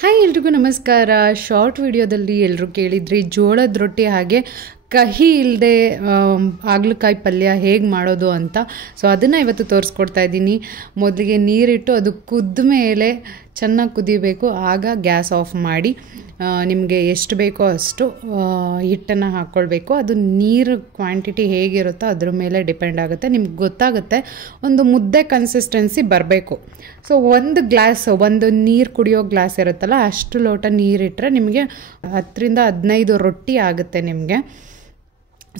Hi ಎಲ್ರಿಗೂ ನಮಸ್ಕಾರ. Short ವಿಡಿಯೋದಲ್ಲಿ ಎಲ್ಲರೂ ಕೇಳಿದ್ರಿ ಜೋಳದ ರೊಟ್ಟಿ ಹಾಗೆ ಕಹಿ ಇಲ್ಲದೆ ಹಾಗಲಕಾಯಿ ಪಲ್ಯ ಹೇಗೆ ಮಾಡೋದು ಅಂತ. ಸೊ ಅದನ್ನು ಇವತ್ತು ತೋರಿಸ್ಕೊಡ್ತಾ ಇದ್ದೀನಿ. ಮೊದಲಿಗೆ ನೀರಿಟ್ಟು ಅದು ಕುದ್ದ ಮೇಲೆ ಚೆನ್ನಾಗಿ ಕುದಿಬೇಕು. ಆಗ ಗ್ಯಾಸ್ ಆಫ್ ಮಾಡಿ ನಿಮಗೆ ಎಷ್ಟು ಬೇಕೋ ಅಷ್ಟು ಹಿಟ್ಟನ್ನು ಹಾಕ್ಕೊಳ್ಬೇಕು. ಅದು ನೀರು ಕ್ವಾಂಟಿಟಿ ಹೇಗಿರುತ್ತೋ ಅದ್ರ ಮೇಲೆ ಡಿಪೆಂಡ್ ಆಗುತ್ತೆ. ನಿಮ್ಗೆ ಗೊತ್ತಾಗುತ್ತೆ ಒಂದು ಮುದ್ದೆ ಕನ್ಸಿಸ್ಟೆನ್ಸಿ ಬರಬೇಕು. ಸೊ ಒಂದು ನೀರು ಕುಡಿಯೋ ಗ್ಲಾಸ್ ಇರುತ್ತಲ್ಲ ಅಷ್ಟು ಲೋಟ ನೀರಿಟ್ಟರೆ ನಿಮಗೆ 10-15 ರೊಟ್ಟಿ ಆಗುತ್ತೆ ನಿಮಗೆ.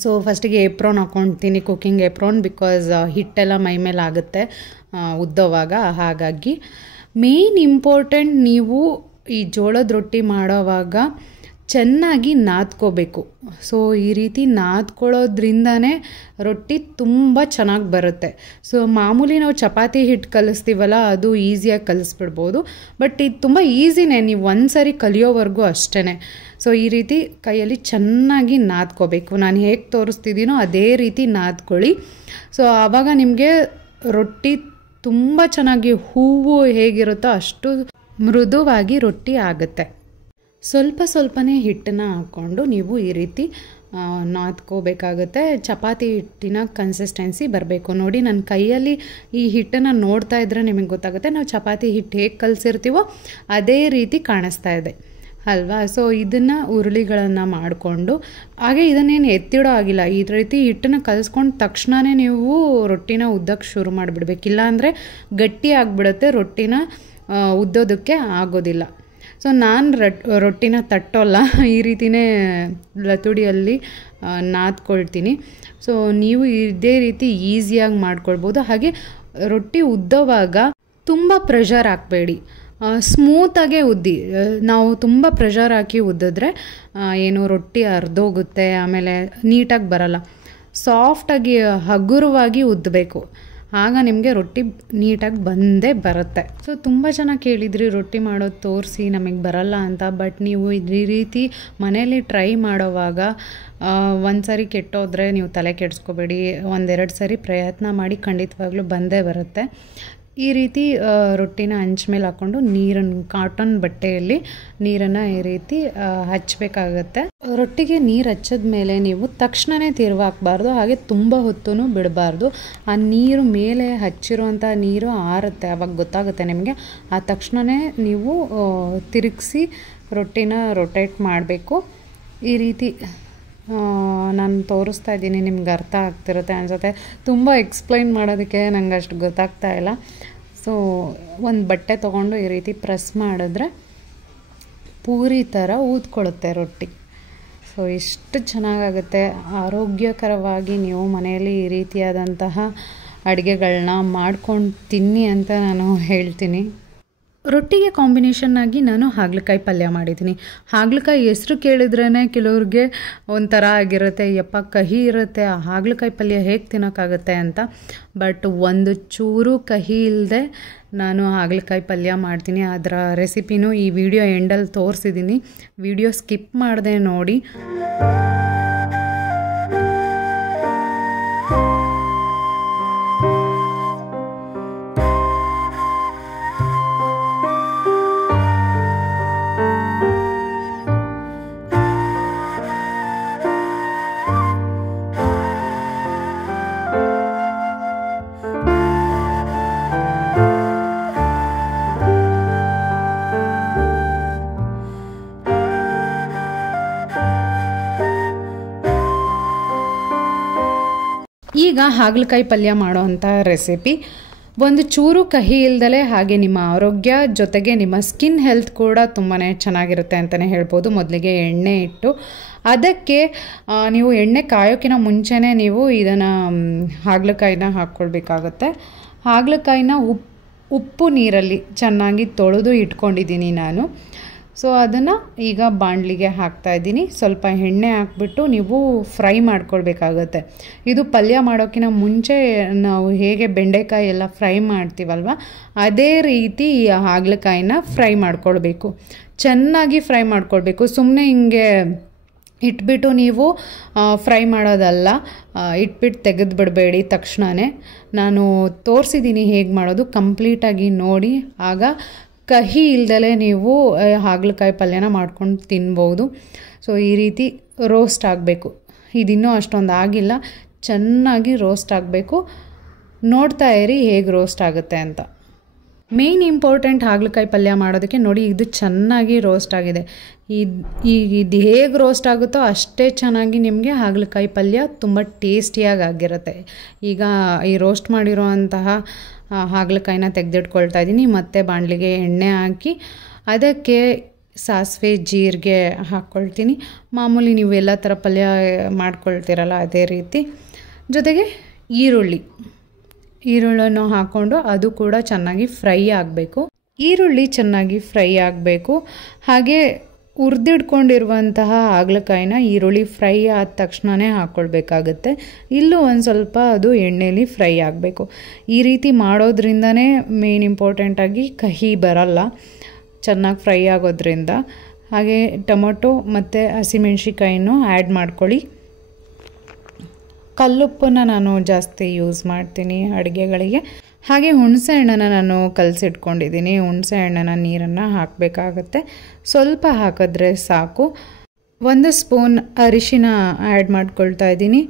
ಸೊ ಫಸ್ಟಿಗೆ ಏಪ್ರೋನ್ ಹಾಕ್ಕೊಳ್ತೀನಿ, ಕುಕ್ಕಿಂಗ್ ಏಪ್ರೋನ್, ಬಿಕಾಸ್ ಹಿಟ್ಟೆಲ್ಲ ಮೈ ಮೇಲೆ ಆಗುತ್ತೆ ಉದ್ದವಾಗ. ಹಾಗಾಗಿ ಮೇನ್ ಇಂಪಾರ್ಟೆಂಟ್, ನೀವು ಈ ಜೋಳದ ರೊಟ್ಟಿ ಮಾಡೋವಾಗ ಚೆನ್ನಾಗಿ ನಾದ್ಕೋಬೇಕು. ಸೊ ಈ ರೀತಿ ನಾದ್ಕೊಳ್ಳೋದ್ರಿಂದನೇ ರೊಟ್ಟಿ ತುಂಬ ಚೆನ್ನಾಗಿ ಬರುತ್ತೆ. ಸೊ ಮಾಮೂಲಿ ನಾವು ಚಪಾತಿ ಹಿಟ್ಟು ಕಲಿಸ್ತೀವಲ್ಲ ಅದು ಈಸಿಯಾಗಿ ಕಲಿಸ್ಬಿಡ್ಬೋದು, ಬಟ್ ಇದು ತುಂಬ ಈಸಿನೇ, ನೀವು ಒಂದು ಸರಿ ಕಲಿಯೋವರೆಗೂ ಅಷ್ಟೇ. ಸೊ ಈ ರೀತಿ ಕೈಯಲ್ಲಿ ಚೆನ್ನಾಗಿ ನಾದ್ಕೋಬೇಕು. ನಾನು ಹೇಗೆ ತೋರಿಸ್ತಿದ್ದೀನೋ ಅದೇ ರೀತಿ ನಾದ್ಕೊಳ್ಳಿ. ಸೊ ಆವಾಗ ನಿಮಗೆ ರೊಟ್ಟಿ ತುಂಬ ಚೆನ್ನಾಗಿ ಹೂವು ಹೇಗಿರುತ್ತೋ ಅಷ್ಟು ಮೃದುವಾಗಿ ರೊಟ್ಟಿ ಆಗುತ್ತೆ. ಸ್ವಲ್ಪನೇ ಹಿಟ್ಟನ್ನು ಹಾಕ್ಕೊಂಡು ನೀವು ಈ ರೀತಿ ನಾದ್ಕೋಬೇಕಾಗುತ್ತೆ. ಚಪಾತಿ ಹಿಟ್ಟಿನ ಕನ್ಸಿಸ್ಟೆನ್ಸಿ ಬರಬೇಕು. ನೋಡಿ, ನನ್ನ ಕೈಯಲ್ಲಿ ಈ ಹಿಟ್ಟನ್ನು ನೋಡ್ತಾ ಇದ್ದರೆ ನಿಮಗೆ ಗೊತ್ತಾಗುತ್ತೆ ನಾವು ಚಪಾತಿ ಹಿಟ್ಟು ಹೇಗೆ ಕಲಸಿರ್ತೀವೋ ಅದೇ ರೀತಿ ಕಾಣಿಸ್ತಾ ಇದೆ ಅಲ್ವಾ. ಸೊ ಇದನ್ನು ಉರುಳಿಗಳನ್ನು ಮಾಡಿಕೊಂಡು, ಹಾಗೆ ಇದನ್ನೇನು ಎತ್ತಿಡೋ ಆಗಿಲ್ಲ. ಈ ರೀತಿ ಹಿಟ್ಟನ್ನು ಕಲಿಸ್ಕೊಂಡು ತಕ್ಷಣವೇ ನೀವು ರೊಟ್ಟಿನ ಉದ್ದಕ್ಕೆ ಶುರು ಮಾಡಿಬಿಡ್ಬೇಕಿಲ್ಲ ಅಂದರೆ ಗಟ್ಟಿ ಆಗಿಬಿಡುತ್ತೆ, ರೊಟ್ಟಿನ ಉದ್ದೋದಕ್ಕೆ ಆಗೋದಿಲ್ಲ. ಸೊ ನಾನು ರೊಟ್ಟಿನ ತಟ್ಟೋಲ್ಲ, ಈ ರೀತಿಯೇ ಲತುಡಿಯಲ್ಲಿ ನಾದ್ಕೊಳ್ತೀನಿ. ಸೊ ನೀವು ಇದೇ ರೀತಿ ಈಸಿಯಾಗಿ ಮಾಡ್ಕೊಳ್ಬೋದು. ಹಾಗೆ ರೊಟ್ಟಿ ಉದ್ದೋವಾಗ ತುಂಬ ಪ್ರೆಷರ್ ಹಾಕಬೇಡಿ, ಸ್ಮೂತಾಗೇ ಉದ್ದಿ. ನಾವು ತುಂಬ ಪ್ರೆಷರ್ ಹಾಕಿ ಉದ್ದಿದ್ರೆ ಏನು ರೊಟ್ಟಿ ಅರ್ಧೋಗುತ್ತೆ, ಆಮೇಲೆ ನೀಟಾಗಿ ಬರಲ್ಲ. ಸಾಫ್ಟಾಗಿ ಹಗುರವಾಗಿ ಉದ್ದಬೇಕು, ಆಗ ನಿಮಗೆ ರೊಟ್ಟಿ ನೀಟಾಗಿ ಬಂದೇ ಬರುತ್ತೆ. ಸೊ ತುಂಬ ಜನ ಕೇಳಿದ್ರಿ ರೊಟ್ಟಿ ಮಾಡೋದು ತೋರಿಸಿ, ನಮಗೆ ಬರಲ್ಲ ಅಂತ. ಬಟ್ ನೀವು ಈ ರೀತಿ ಮನೇಲಿ ಟ್ರೈ ಮಾಡೋವಾಗ ಒಂದು ಸರಿ ಕೆಟ್ಟೋದ್ರೆ ನೀವು ತಲೆ ಕೆಡಿಸ್ಕೋಬೇಡಿ, 1-2 ಸರಿ ಪ್ರಯತ್ನ ಮಾಡಿ, ಖಂಡಿತವಾಗ್ಲೂ ಬಂದೇ ಬರುತ್ತೆ. ಈ ರೀತಿ ರೊಟ್ಟಿನ ಮೇಲೆ ಹಾಕ್ಕೊಂಡು ಕಾಟನ್ ಬಟ್ಟೆಯಲ್ಲಿ ನೀರನ್ನು ಈ ರೀತಿ ಹಚ್ಚಬೇಕಾಗತ್ತೆ. ರೊಟ್ಟಿಗೆ ನೀರು ಹಚ್ಚಿದ ಮೇಲೆ ನೀವು ತಕ್ಷಣವೇ ತಿರುವಾಕಬಾರ್ದು, ಹಾಗೆ ತುಂಬ ಹೊತ್ತೂ ಬಿಡಬಾರ್ದು. ಆ ನೀರು ಮೇಲೆ ಹಚ್ಚಿರುವಂಥ ನೀರು ಆರುತ್ತೆ, ಆವಾಗ ಗೊತ್ತಾಗುತ್ತೆ ನಿಮಗೆ. ಆ ತಕ್ಷಣವೇ ನೀವು ತಿರುಗಿಸಿ ರೊಟ್ಟಿನ ರೊಟೇಟ್ ಮಾಡಬೇಕು. ಈ ರೀತಿ ನಾನು ತೋರಿಸ್ತಾ ಇದ್ದೀನಿ, ನಿಮ್ಗೆ ಅರ್ಥ ಆಗ್ತಿರುತ್ತೆ ಅನಿಸುತ್ತೆ. ತುಂಬ ಎಕ್ಸ್ಪ್ಲೈನ್ ಮಾಡೋದಕ್ಕೆ ನಂಗೆ ಅಷ್ಟು ಗೊತ್ತಾಗ್ತಾ ಇಲ್ಲ. ಸೊ ಒಂದು ಬಟ್ಟೆ ತೊಗೊಂಡು ಈ ರೀತಿ ಪ್ರೆಸ್ ಮಾಡಿದ್ರೆ ಪೂರಿ ಥರ ಊದ್ಕೊಳ್ಳುತ್ತೆ ರೊಟ್ಟಿ. ಸೊ ಎಷ್ಟು ಚೆನ್ನಾಗಾಗುತ್ತೆ. ಆರೋಗ್ಯಕರವಾಗಿ ನೀವು ಮನೆಯಲ್ಲಿ ಈ ರೀತಿಯಾದಂತಹ ಅಡುಗೆಗಳನ್ನ ಮಾಡ್ಕೊಂಡು ತಿನ್ನಿ ಅಂತ ನಾನು ಹೇಳ್ತೀನಿ. ರೊಟ್ಟಿಗೆ ಕಾಂಬಿನೇಷನ್ನಾಗಿ ನಾನು ಹಾಗಲಕಾಯಿ ಪಲ್ಯ ಮಾಡಿದ್ದೀನಿ. ಹಾಗಲಕಾಯಿ ಹೆಸರು ಕೇಳಿದ್ರೇ ಕೆಲವ್ರಿಗೆ ಒಂಥರ ಆಗಿರುತ್ತೆ, ಯಪ್ಪ ಕಹಿ ಇರುತ್ತೆ, ಆ ಹಾಗಲಕಾಯಿ ಪಲ್ಯ ಹೇಗೆ ತಿನ್ನೋಕ್ಕಾಗುತ್ತೆ ಅಂತ. ಬಟ್ ಒಂದು ಚೂರು ಕಹಿ ಇಲ್ಲದೆ ನಾನು ಹಾಗಲಕಾಯಿ ಪಲ್ಯ ಮಾಡ್ತೀನಿ. ಅದರ ರೆಸಿಪಿನೂ ಈ ವಿಡಿಯೋ ಎಂಡಲ್ಲಿ ತೋರಿಸಿದ್ದೀನಿ, ವಿಡಿಯೋ ಸ್ಕಿಪ್ ಮಾಡದೆ ನೋಡಿ. ಈಗ ಹಾಗಲಕಾಯಿ ಪಲ್ಯ ಮಾಡೋವಂಥ ರೆಸಿಪಿ ಒಂದು ಚೂರು ಕಹಿ ಇಲ್ದಲೆ, ಹಾಗೆ ನಿಮ್ಮ ಆರೋಗ್ಯ ಜೊತೆಗೆ ನಿಮ್ಮ ಸ್ಕಿನ್ ಹೆಲ್ತ್ ಕೂಡ ತುಂಬಾ ಚೆನ್ನಾಗಿರುತ್ತೆ ಅಂತಲೇ ಹೇಳ್ಬೋದು. ಮೊದಲಿಗೆ ಎಣ್ಣೆ ಇಟ್ಟು ಅದಕ್ಕೆ ನೀವು ಎಣ್ಣೆ ಕಾಯೋಕ್ಕಿಂತ ಮುಂಚೆನೇ ನೀವು ಇದನ್ನು ಹಾಗಲಕಾಯಿನ ಹಾಕ್ಕೊಳ್ಬೇಕಾಗತ್ತೆ. ಹಾಗಲಕಾಯಿನ ಉಪ್ಪು ನೀರಲ್ಲಿ ಚೆನ್ನಾಗಿ ತೊಳೆದು ಇಟ್ಕೊಂಡಿದ್ದೀನಿ ನಾನು. ಸೊ ಅದನ್ನು ಈಗ ಬಾಣಲಿಗೆ ಹಾಕ್ತಾಯಿದ್ದೀನಿ. ಸ್ವಲ್ಪ ಎಣ್ಣೆ ಹಾಕ್ಬಿಟ್ಟು ನೀವು ಫ್ರೈ ಮಾಡ್ಕೊಳ್ಬೇಕಾಗತ್ತೆ. ಇದು ಪಲ್ಯ ಮಾಡೋಕ್ಕಿಂತ ಮುಂಚೆ ನಾವು ಹೇಗೆ ಬೆಂಡೆಕಾಯಿ ಎಲ್ಲ ಫ್ರೈ ಮಾಡ್ತೀವಲ್ವ, ಅದೇ ರೀತಿ ಈ ಹಾಗಲಕಾಯಿನ ಫ್ರೈ ಮಾಡ್ಕೊಳ್ಬೇಕು. ಚೆನ್ನಾಗಿ ಫ್ರೈ ಮಾಡ್ಕೊಳ್ಬೇಕು. ಸುಮ್ಮನೆ ಹಿಂಗೆ ಇಟ್ಬಿಟ್ಟು ನೀವು ಫ್ರೈ ಮಾಡೋದಲ್ಲ, ಇಟ್ಬಿಟ್ಟು ತೆಗೆದು ಬಿಡಬೇಡಿ ತಕ್ಷಣವೇ. ನಾನು ತೋರಿಸಿದ್ದೀನಿ ಹೇಗೆ ಮಾಡೋದು, ಕಂಪ್ಲೀಟಾಗಿ ನೋಡಿ. ಆಗ ಕಹಿ ಇಲ್ದಲೇ ನೀವು ಹಾಗಲಕಾಯಿ ಪಲ್ಯನ ಮಾಡ್ಕೊಂಡು ತಿನ್ಬೋದು. ಸೊ ಈ ರೀತಿ ರೋಸ್ಟ್ ಆಗಬೇಕು. ಇದಿನ್ನೂ ಅಷ್ಟೊಂದು ಆಗಿಲ್ಲ, ಚೆನ್ನಾಗಿ ರೋಸ್ಟ್ ಆಗಬೇಕು. ನೋಡ್ತಾ ಇರಿ ಹೇಗೆ ರೋಸ್ಟ್ ಆಗುತ್ತೆ ಅಂತ. ಮೇಯ್ನ್ ಇಂಪಾರ್ಟೆಂಟ್ ಹಾಗಲಕಾಯಿ ಪಲ್ಯ ಮಾಡೋದಕ್ಕೆ ನೋಡಿ, ಇದು ಚೆನ್ನಾಗಿ ರೋಸ್ಟ್ ಆಗಿದೆ. ಇದು ಹೇಗೆ ರೋಸ್ಟ್ ಆಗುತ್ತೋ ಅಷ್ಟೇ ಚೆನ್ನಾಗಿ ನಿಮಗೆ ಹಾಗಲಕಾಯಿ ಪಲ್ಯ ತುಂಬ ಟೇಸ್ಟಿಯಾಗಿ ಆಗಿರುತ್ತೆ. ಈಗ ಈ ರೋಸ್ಟ್ ಮಾಡಿರುವಂತಹ ಹಾಗಲಕಾಯಿನ ತೆಗೆದಿಟ್ಕೊಳ್ತಾ ಇದ್ದೀನಿ. ಮತ್ತು ಬಾಣಲಿಗೆ ಎಣ್ಣೆ ಹಾಕಿ ಅದಕ್ಕೆ ಸಾಸಿವೆ ಜೀರಿಗೆ ಹಾಕ್ಕೊಳ್ತೀನಿ. ಮಾಮೂಲಿ ನೀವು ಎಲ್ಲ ಥರ ಪಲ್ಯ ಮಾಡ್ಕೊಳ್ತೀರಲ್ಲ ಅದೇ ರೀತಿ. ಜೊತೆಗೆ ಈರುಳ್ಳಿಯನ್ನು ಹಾಕ್ಕೊಂಡು ಅದು ಕೂಡ ಚೆನ್ನಾಗಿ ಫ್ರೈ ಆಗಬೇಕು. ಈರುಳ್ಳಿ ಚೆನ್ನಾಗಿ ಫ್ರೈ ಆಗಬೇಕು. ಹಾಗೆ ಹುರಿದಿಟ್ಕೊಂಡಿರುವಂತಹ ಹಾಗಲಕಾಯಿನ ಈರುಳ್ಳಿ ಫ್ರೈ ಆದ ತಕ್ಷಣವೇ ಹಾಕ್ಕೊಳ್ಬೇಕಾಗತ್ತೆ. ಇಲ್ಲೂ ಒಂದು ಸ್ವಲ್ಪ ಅದು ಎಣ್ಣೆಲಿ ಫ್ರೈ ಆಗಬೇಕು. ಈ ರೀತಿ ಮಾಡೋದ್ರಿಂದನೇ ಮೇನ್ ಇಂಪಾರ್ಟೆಂಟಾಗಿ ಕಹಿ ಬರಲ್ಲ, ಚೆನ್ನಾಗಿ ಫ್ರೈ ಆಗೋದ್ರಿಂದ. ಹಾಗೆ ಟೊಮೊಟೊ ಮತ್ತು ಹಸಿಮೆಣ್ಸಿಕಾಯಿನೂ ಆ್ಯಡ್ ಮಾಡ್ಕೊಳ್ಳಿ. ಕಲ್ಲುಪ್ಪನ್ನು ನಾನು ಜಾಸ್ತಿ ಯೂಸ್ ಮಾಡ್ತೀನಿ ಅಡುಗೆಗಳಿಗೆ. ಹಾಗೆ ಹುಣಸೆ ಹಣ್ಣನ್ನು ನಾನು ಕಲಸಿಟ್ಕೊಂಡಿದ್ದೀನಿ. ಹುಣಸೆ ಹಣ್ಣಿನ ನೀರನ್ನು ಹಾಕಬೇಕಾಗತ್ತೆ. ಸ್ವಲ್ಪ ಹಾಕಿದ್ರೆ ಸಾಕು. 1 ಸ್ಪೂನ್ ಅರಿಶಿನ ಆ್ಯಡ್ ಮಾಡ್ಕೊಳ್ತಾ ಇದ್ದೀನಿ.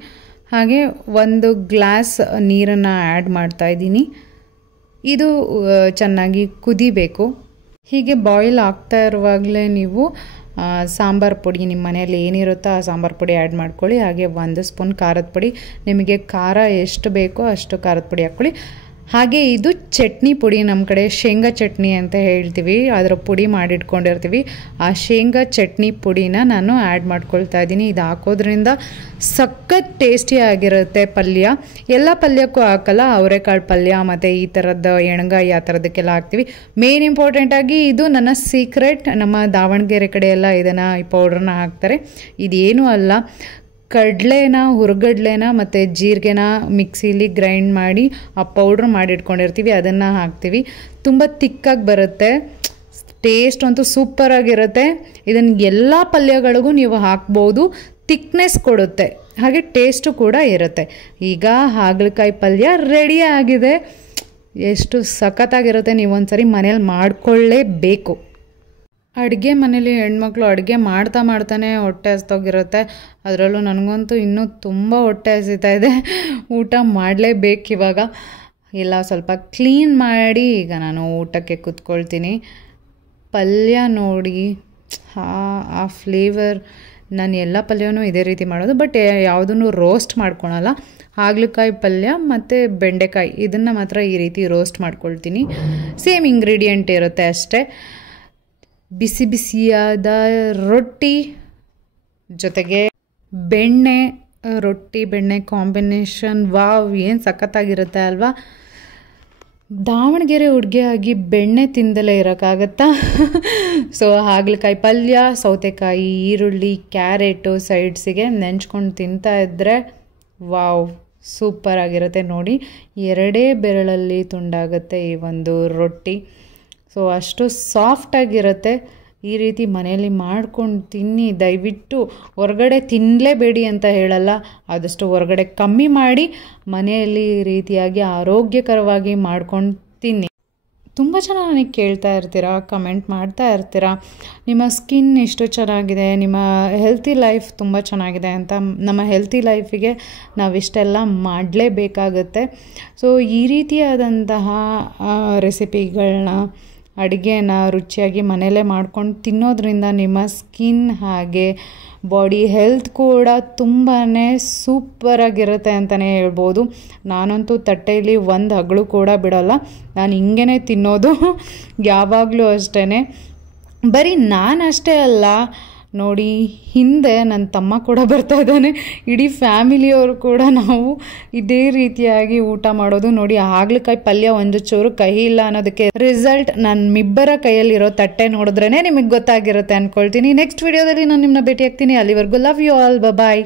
ಹಾಗೆ 1 ಗ್ಲಾಸ್ ನೀರನ್ನು ಆ್ಯಡ್ ಮಾಡ್ತಾ ಇದ್ದೀನಿ. ಇದು ಚೆನ್ನಾಗಿ ಕುದಿಬೇಕು. ಹೀಗೆ ಬಾಯ್ಲ್ ಆಗ್ತಾ ಇರುವಾಗಲೇ ನೀವು ಸಾಂಬಾರು ಪುಡಿ, ನಿಮ್ಮ ಮನೆಯಲ್ಲಿ ಏನಿರುತ್ತೋ ಆ ಸಾಂಬಾರು ಪುಡಿ ಆ್ಯಡ್ ಮಾಡ್ಕೊಳ್ಳಿ. ಹಾಗೆ 1 ಸ್ಪೂನ್ ಖಾರದ ಪುಡಿ, ನಿಮಗೆ ಖಾರ ಎಷ್ಟು ಬೇಕೋ ಅಷ್ಟು ಖಾರದ ಪುಡಿ ಹಾಕ್ಕೊಳ್ಳಿ. ಹಾಗೆ ಇದು ಚಟ್ನಿ ಪುಡಿ, ನಮ್ಮ ಕಡೆ ಶೇಂಗಾ ಚಟ್ನಿ ಅಂತ ಹೇಳ್ತೀವಿ, ಅದರ ಪುಡಿ ಮಾಡಿಟ್ಕೊಂಡಿರ್ತೀವಿ. ಆ ಶೇಂಗಾ ಚಟ್ನಿ ಪುಡಿನ ನಾನು ಆ್ಯಡ್ ಮಾಡ್ಕೊಳ್ತಾ ಇದ್ದೀನಿ. ಇದು ಹಾಕೋದ್ರಿಂದ ಸಖತ್ ಟೇಸ್ಟಿಯಾಗಿರುತ್ತೆ ಪಲ್ಯ. ಎಲ್ಲ ಪಲ್ಯಕ್ಕೂ ಹಾಕಲ್ಲ, ಅವರೆಕಾಳು ಪಲ್ಯ ಮತ್ತು ಈ ಥರದ್ದು ಎಣ್ಗಾಯಿ ಆ ಥರದಕ್ಕೆಲ್ಲ ಹಾಕ್ತೀವಿ. ಮೇನ್ ಇಂಪಾರ್ಟೆಂಟಾಗಿ ಇದು ನನ್ನ ಸೀಕ್ರೆಟ್. ನಮ್ಮ ದಾವಣಗೆರೆ ಕಡೆ ಎಲ್ಲ ಇದನ್ನು ಈ ಪೌಡ್ರನ್ನ ಹಾಕ್ತಾರೆ. ಇದೇನೂ ಅಲ್ಲ, ಹುರ್ಗಡ್ಲೆನ ಮತ್ತು ಜೀರಿಗೆನ ಮಿಕ್ಸಿಲಿ ಗ್ರೈಂಡ್ ಮಾಡಿ ಆ ಪೌಡ್ರ್ ಮಾಡಿಟ್ಕೊಂಡಿರ್ತೀವಿ, ಅದನ್ನು ಹಾಕ್ತೀವಿ. ತುಂಬ ತಿಕ್ಕಾಗಿ ಬರುತ್ತೆ, ಟೇಸ್ಟ್ ಅಂತೂ ಸೂಪರಾಗಿರುತ್ತೆ. ಇದನ್ನು ಎಲ್ಲ ಪಲ್ಯಗಳಿಗೂ ನೀವು ಹಾಕ್ಬೋದು, ತಿಕ್ನೆಸ್ ಕೊಡುತ್ತೆ, ಹಾಗೆ ಟೇಸ್ಟು ಕೂಡ ಇರುತ್ತೆ. ಈಗ ಹಾಗಲಕಾಯಿ ಪಲ್ಯ ರೆಡಿ ಆಗಿದೆ. ಎಷ್ಟು ಸಖತ್ತಾಗಿರುತ್ತೆ, ನೀವು ಒಂದ್ಸರಿ ಮನೇಲಿ ಮಾಡ್ಕೊಳ್ಳೇಬೇಕು. ಅಡುಗೆ ಮನೇಲಿ ಹೆಣ್ಮಕ್ಳು ಅಡುಗೆ ಮಾಡ್ತಾನೆ ಹೊಟ್ಟೆ ಹಸ್ದೋಗಿರುತ್ತೆ. ಅದರಲ್ಲೂ ನನಗಂತೂ ಇನ್ನೂ ತುಂಬ ಹೊಟ್ಟೆ ಹಸಿತಾ ಇದೆ, ಊಟ ಮಾಡಲೇಬೇಕು ಇವಾಗ. ಇಲ್ಲ, ಸ್ವಲ್ಪ ಕ್ಲೀನ್ ಮಾಡಿ ಈಗ ನಾನು ಊಟಕ್ಕೆ ಕೂತ್ಕೊಳ್ತೀನಿ. ಪಲ್ಯ ನೋಡಿ ಆ ಫ್ಲೇವರ್. ನಾನು ಎಲ್ಲ ಪಲ್ಯವೂ ಇದೇ ರೀತಿ ಮಾಡೋದು, ಬಟ್ ಯಾವುದನ್ನು ರೋಸ್ಟ್ ಮಾಡ್ಕೊಳಲ್ಲ. ಹಾಗಲಕಾಯಿ ಪಲ್ಯ ಮತ್ತು ಬೆಂಡೆಕಾಯಿ ಇದನ್ನು ಮಾತ್ರ ಈ ರೀತಿ ರೋಸ್ಟ್ ಮಾಡ್ಕೊಳ್ತೀನಿ. ಸೇಮ್ ಇಂಗ್ರೀಡಿಯೆಂಟ್ ಇರುತ್ತೆ ಅಷ್ಟೇ. ಬಿಸಿ ಬಿಸಿಯಾದ ರೊಟ್ಟಿ ಜೊತೆಗೆ ಬೆಣ್ಣೆ, ರೊಟ್ಟಿ ಬೆಣ್ಣೆ ಕಾಂಬಿನೇಷನ್, ವಾವ್, ಏನು ಸಖತ್ತಾಗಿರುತ್ತೆ ಅಲ್ವಾ. ದಾವಣಗೆರೆ ಹುಡುಗಿಯಾಗಿ ಬೆಣ್ಣೆ ತಿಂದಲೇ ಇರೋಕ್ಕಾಗತ್ತಾ? ಸೊ ಹಾಗಲಕಾಯಿ ಪಲ್ಯ, ಸೌತೆಕಾಯಿ, ಈರುಳ್ಳಿ, ಕ್ಯಾರೆಟು ಸೈಡ್ಸಿಗೆ ನೆಂಚ್ಕೊಂಡು ತಿಂತಾ ಇದ್ದರೆ ವಾವ್, ಸೂಪರಾಗಿರುತ್ತೆ ನೋಡಿ. 2 ಬೆರಳಲ್ಲಿ ತುಂಡಾಗುತ್ತೆ ಈ ಒಂದು ರೊಟ್ಟಿ. ಸೊ ಅಷ್ಟು ಸಾಫ್ಟಾಗಿರುತ್ತೆ. ಈ ರೀತಿ ಮನೆಯಲ್ಲಿ ಮಾಡ್ಕೊಂಡು ತಿನ್ನಿ. ದಯವಿಟ್ಟು ಹೊರಗಡೆ ತಿನ್ನಲೇಬೇಡಿ ಅಂತ ಹೇಳಲ್ಲ, ಆದಷ್ಟು ಹೊರಗಡೆ ಕಮ್ಮಿ ಮಾಡಿ ಮನೆಯಲ್ಲಿ ಈ ರೀತಿಯಾಗಿ ಆರೋಗ್ಯಕರವಾಗಿ ಮಾಡ್ಕೊಂಡು ತಿನ್ನಿ. ತುಂಬ ಜನ ನನಗೆ ಕೇಳ್ತಾ ಇರ್ತೀರಾ, ಕಮೆಂಟ್ ಮಾಡ್ತಾ ಇರ್ತೀರಾ, ನಿಮ್ಮ ಸ್ಕಿನ್ ಎಷ್ಟು ಚೆನ್ನಾಗಿದೆ, ನಿಮ್ಮ ಹೆಲ್ತಿ ಲೈಫ್ ತುಂಬ ಚೆನ್ನಾಗಿದೆ ಅಂತ. ನಮ್ಮ ಹೆಲ್ತಿ ಲೈಫಿಗೆ ನಾವಿಷ್ಟೆಲ್ಲ ಮಾಡಲೇಬೇಕಾಗತ್ತೆ. ಸೊ ಈ ರೀತಿಯಾದಂತಹ ರೆಸಿಪಿಗಳನ್ನ, ಅಡುಗೆನ ರುಚಿಯಾಗಿ ಮನೆಯಲ್ಲೇ ಮಾಡ್ಕೊಂಡು ತಿನ್ನೋದ್ರಿಂದ ನಿಮ್ಮ ಸ್ಕಿನ್ ಹಾಗೆ ಬಾಡಿ ಹೆಲ್ತ್ ಕೂಡ ತುಂಬಾ ಸೂಪರಾಗಿರುತ್ತೆ ಅಂತಲೇ ಹೇಳ್ಬೋದು. ನಾನಂತೂ ತಟ್ಟೆಯಲ್ಲಿ ಒಂದು ಹಗಳು ಕೂಡ ಬಿಡೋಲ್ಲ, ನಾನು ಹಿಂಗೇ ತಿನ್ನೋದು ಯಾವಾಗಲೂ ಅಷ್ಟೇ. ಬರೀ ನಾನಷ್ಟೇ ಅಲ್ಲ ನೋಡಿ, ಹಿಂದೆ ನನ್ನ ತಮ್ಮ ಕೂಡ ಬರ್ತಾ ಇದ್ದಾನೆ, ಇಡೀ ಫ್ಯಾಮಿಲಿಯವರು ಕೂಡ ನಾವು ಇದೇ ರೀತಿಯಾಗಿ ಊಟ ಮಾಡೋದು ನೋಡಿ. ಹಾಗಲಕಾಯಿ ಪಲ್ಯ ಒಂದು ಚೂರು ಕಹಿ ಇಲ್ಲ ಅನ್ನೋದಕ್ಕೆ ರಿಸಲ್ಟ್ ನಮ್ಮಿಬ್ಬರ ಕೈಯಲ್ಲಿರೋ ತಟ್ಟೆ ನೋಡಿದ್ರೇ ನಿಮಗೆ ಗೊತ್ತಾಗಿರುತ್ತೆ ಅಂದ್ಕೊಳ್ತೀನಿ. ನೆಕ್ಸ್ಟ್ ವಿಡಿಯೋದಲ್ಲಿ ನಾನು ನಿಮ್ಮನ್ನ ಭೇಟಿ ಆಗ್ತೀನಿ. ಅಲ್ಲಿವರೆಗೂ ಲವ್ ಯು ಆಲ್, ಬಾಯ್.